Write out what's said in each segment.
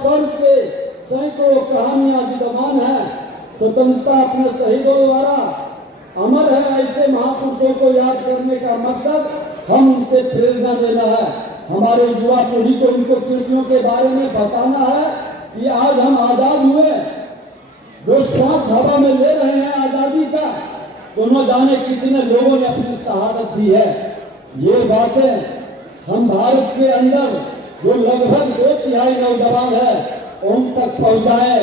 वर्ष के सैकड़ों कहानियां विद्यमान है। स्वतंत्रता अपने शहीदों द्वारा अमर है। ऐसे महापुरुषों को याद करने का मकसद हम उनसे प्रेरणा देना है। हमारे युवा पीढ़ी को उनको कृतियों के बारे में बताना है कि आज हम आजाद हुए, जो श्वास हवा में ले रहे हैं आजादी का, तो न जाने कितने लोगों ने अपनी शहादत दी है। ये बातें हम भारत के अंदर जो लगभग 2/3 नौजवान है उन तक पहुंचाए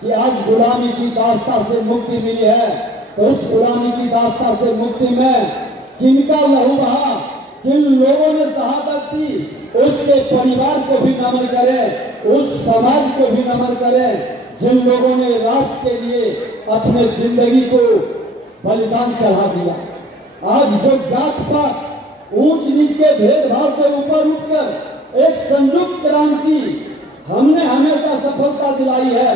कि आज गुलामी की दास्ता से मुक्ति मिली है। तो उस गुलामी की दास्ता से मुक्ति में किनका लहू बहा, किन लोगों ने शहादत दी, उसके परिवार को भी नमन करें, उस समाज को भी नमन करें जिन लोगों ने राष्ट्र के लिए अपने जिंदगी को बलिदान चढ़ा दिया। आज जो जात पात ऊंच नीच के भेदभाव से ऊपर उठकर एक संयुक्त क्रांति हमने हमेशा सफलता दिलाई है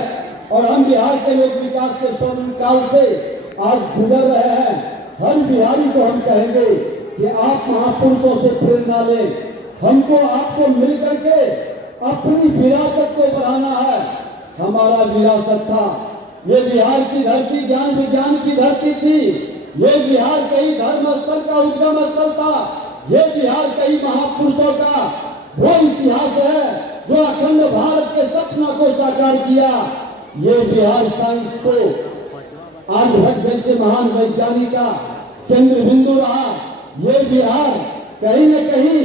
और हम बिहार के लोग विकास के स्वर्ण काल से आज गुजर रहे हैं। हर बिहारी को हम कहेंगे कि आप महापुरुषों से प्रेरणा लें। हमको आपको मिलकर के अपनी विरासत को बढ़ाना है। हमारा विरासत था, ये बिहार की धरती ज्ञान विज्ञान की धरती थी। ये बिहार कई धर्म स्थल का उद्गम स्थल था। ये बिहार कई महापुरुषों का वो इतिहास है जो अखंड भारत के सपना को साकार किया। ये बिहार साइंस को आर्यभट्ट जैसे महान वैज्ञानिक का केंद्र बिंदु रहा। ये बिहार कहीं न कहीं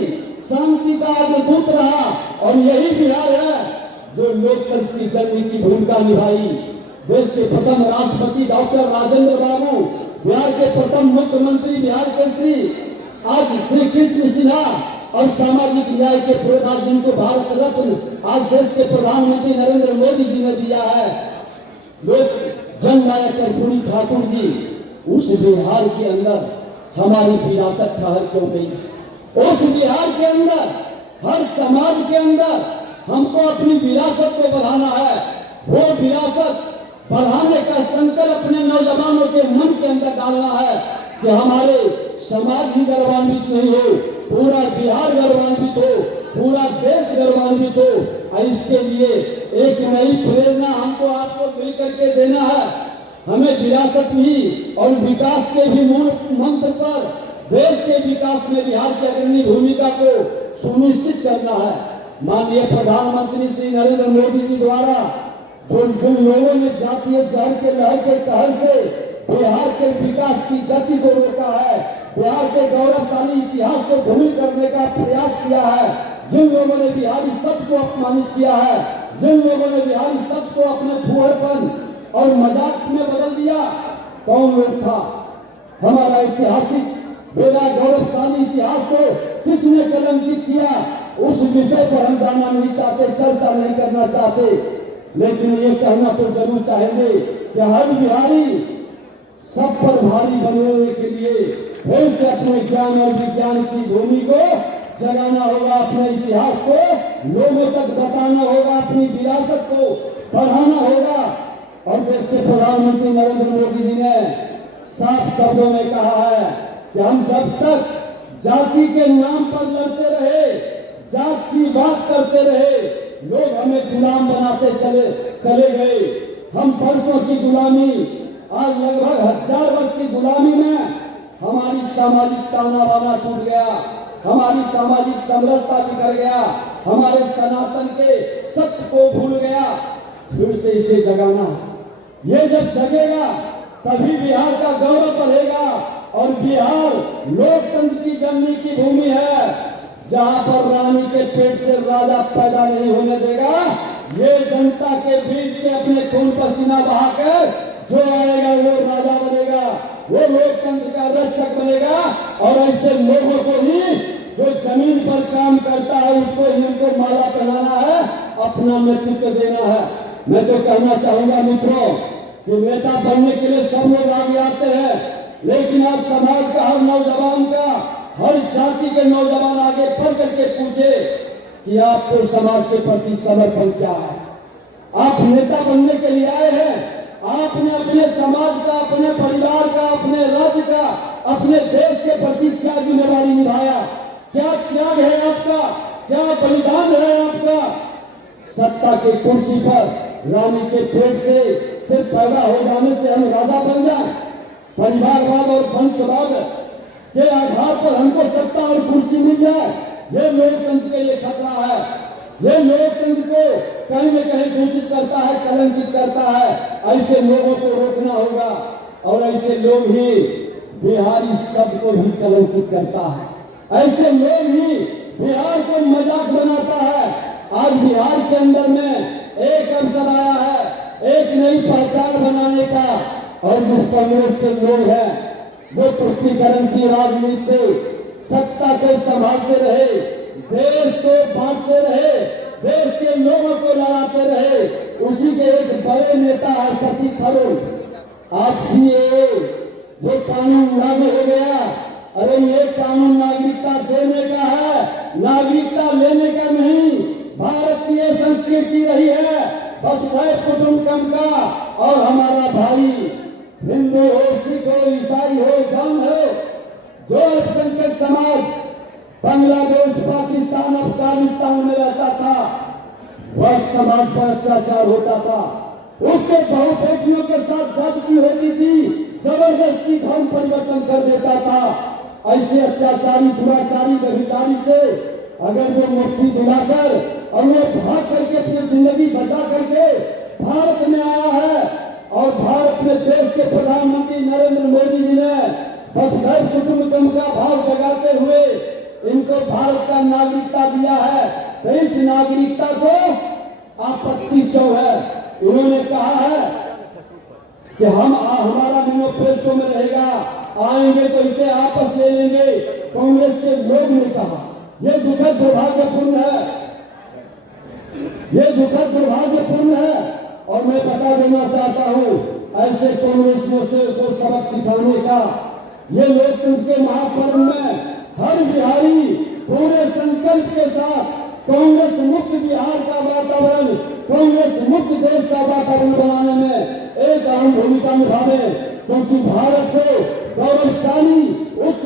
शांति का अग्रदूत रहा और यही बिहार है जो लोकतंत्र की जननी की भूमिका निभाई। देश के प्रथम राष्ट्रपति डॉक्टर राजेंद्र बाबू, बिहार के प्रथम मुख्यमंत्री, बिहार के श्री आज श्री कृष्ण सिन्हा और सामाजिक न्याय के प्रोधा जिनको भारत रत्न आज देश के प्रधानमंत्री नरेंद्र मोदी जी ने दिया है, लोग जननायक कर्पूरी ठाकुर जी, उस बिहार के अंदर हमारी विरासत ठहर क्यों गई? उस बिहार के अंदर हर समाज के अंदर हमको अपनी विरासत को बढ़ाना है। वो विरासत बढ़ाने का संकल्प अपने नौजवानों के मन के अंदर डालना है कि हमारे समाज ही गौरवान्वित नहीं हो, पूरा बिहार गौरवान्वित हो, पूरा देश गौरवान्वित हो। और इसके लिए एक नई प्रेरणा हमको आपको मिलकर के देना है। हमें विरासत भी और विकास के भी मूल मंत्र पर देश के विकास में बिहार की अग्रणी भूमिका को सुनिश्चित करना है। माननीय प्रधानमंत्री श्री नरेंद्र मोदी जी द्वारा जिन लोगों ने जातीय जहर के लहर के कहर से बिहार के विकास की गति को रोका है, बिहार के गौरवशाली इतिहास को धूमिल करने का प्रयास किया है, जिन लोगों ने बिहारी शब्द को अपमानित किया है, जिन लोगों ने बिहारी शब्द को अपने फुहरपन और मजाक में बदल दिया, कौन लोग था? हमारा ऐतिहासिक बेड़ा गौरवशाली इतिहास को किसने कलंकित किया? उस विषय पर हम जाना नहीं चाहते, चर्चा नहीं करना चाहते, लेकिन ये कहना तो जरूर चाहेंगे कि हर बिहारी सब पर भारी बनने के लिए फिर से अपने ज्ञान और विज्ञान की भूमि को जगाना होगा, अपने इतिहास को लोगों तक बताना होगा, अपनी विरासत को बढ़ाना होगा। और देश के प्रधानमंत्री नरेंद्र मोदी जी ने साफ शब्दों में कहा है कि हम जब तक जाति के नाम पर लड़ते रहे, जात की बात करते रहे, लोग हमें गुलाम बनाते चले गए। हम वर्षों की गुलामी, आज लगभग 1000 वर्ष की गुलामी में हमारी सामाजिक ताना बाना टूट गया, हमारी सामाजिक समरसता बिखर गया, हमारे सनातन के सत्य को भूल गया। फिर से इसे जगाना है। ये जब जगेगा तभी बिहार का गौरव बढ़ेगा। और बिहार लोकतंत्र की जननी की भूमि है, जहां पर रानी के पेट से राजा पैदा नहीं होने देगा। ये जनता के बीच से अपने खून पसीना बहाकर जो आएगा वो राजा बनेगा, वो लोकतंत्र का रक्षक बनेगा। और ऐसे लोगों को ही जो जमीन पर काम करता है उसको ही हमको माला पहनाना है, अपना नेतृत्व देना है। मैं तो कहना चाहूंगा मित्रों कि नेता बनने के लिए सब लोग आगे आते हैं, लेकिन आज समाज का हर नौजवान का, हर जाति के नौजवान आगे बढ़ करके पूछे कि आपको समाज के प्रति समर्पण क्या है? आप नेता बनने के लिए आए हैं, आपने अपने समाज का, अपने परिवार का, अपने राज्य का, अपने देश के प्रति क्या जिम्मेदारी निभाया? क्या त्याग है आपका? क्या बलिदान है आपका? सत्ता की कुर्सी पर रानी के पेट से सिर्फ पैदा हो जाने से हम राजा बन जाए, परिवारवाद और वंशवाद के आधार पर हमको सत्ता और कुर्सी मिल जाए, ये लोकतंत्र के लिए खतरा है। ये लोकतंत्र को कहीं न कहीं दूषित करता है, कलंकित करता है। ऐसे लोगों को रोकना होगा और ऐसे लोग ही बिहारी शब्द को भी कलंकित करता है। ऐसे लोग ही बिहार को मजाक बनाता है। आज बिहार के अंदर में एक अवसर आया है एक नई पहचान बनाने का, और जिस कांग्रेस के लोग हैं जो तुष्टीकरण की राजनीति से सत्ता को संभालते रहे, देश को बांटते रहे, देश के लोगों को लड़ाते रहे, उसी के एक बड़े नेता है शशि थरूर। आज सीएए जो कानून लागू हो गया, अरे ये कानून नागरिकता देने का है, नागरिकता लेने का नहीं। भारत की ये संस्कृति रही है वसुधैव कुटुंबकम का, और हमारा भाई हिंदू हो, सिख हो, ईसाई हो, जैन हो, जो अल्पसंख्यक समाज बांग्लादेश, पाकिस्तान, अफगानिस्तान में रहता था, वह समाज पर अत्याचार होता था, उसके बहु बेटियों के साथ ज्यादती होती थी, जबरदस्ती धर्म परिवर्तन कर देता था। ऐसे अत्याचारी, दुराचारी, व्यभिचारी से अगर जो मुक्ति दिलाकर और वो भाग करके अपनी जिंदगी बचा करके भारत में आया है, और भारत में देश के प्रधानमंत्री नरेंद्र मोदी जी ने वसुधैव कुटुंबकम का भाव जगाते हुए इनको भारत का नागरिकता दिया है, तो इस नागरिकता को आपत्ति क्यों है? उन्होंने कहा है कि हमारा मैनिफेस्टो में रहेगा, आएंगे तो इसे आपस ले लेंगे। कांग्रेस के लोग ने कहा, ये दुखद दुर्भाग्यपूर्ण है, ये दुखद दुर्भाग्यपूर्ण है। और मैं बता देना चाहता हूं, ऐसे कांग्रेसियों से को सबक सिखाने का ये लोकतंत्र के महापर्व में हर बिहारी पूरे संकल्प के साथ कांग्रेस मुक्त बिहार का वातावरण, कांग्रेस मुक्त देश का वातावरण बनाने में एक अहम भूमिका निभावे, क्योंकि भारत को गौरवशाली उस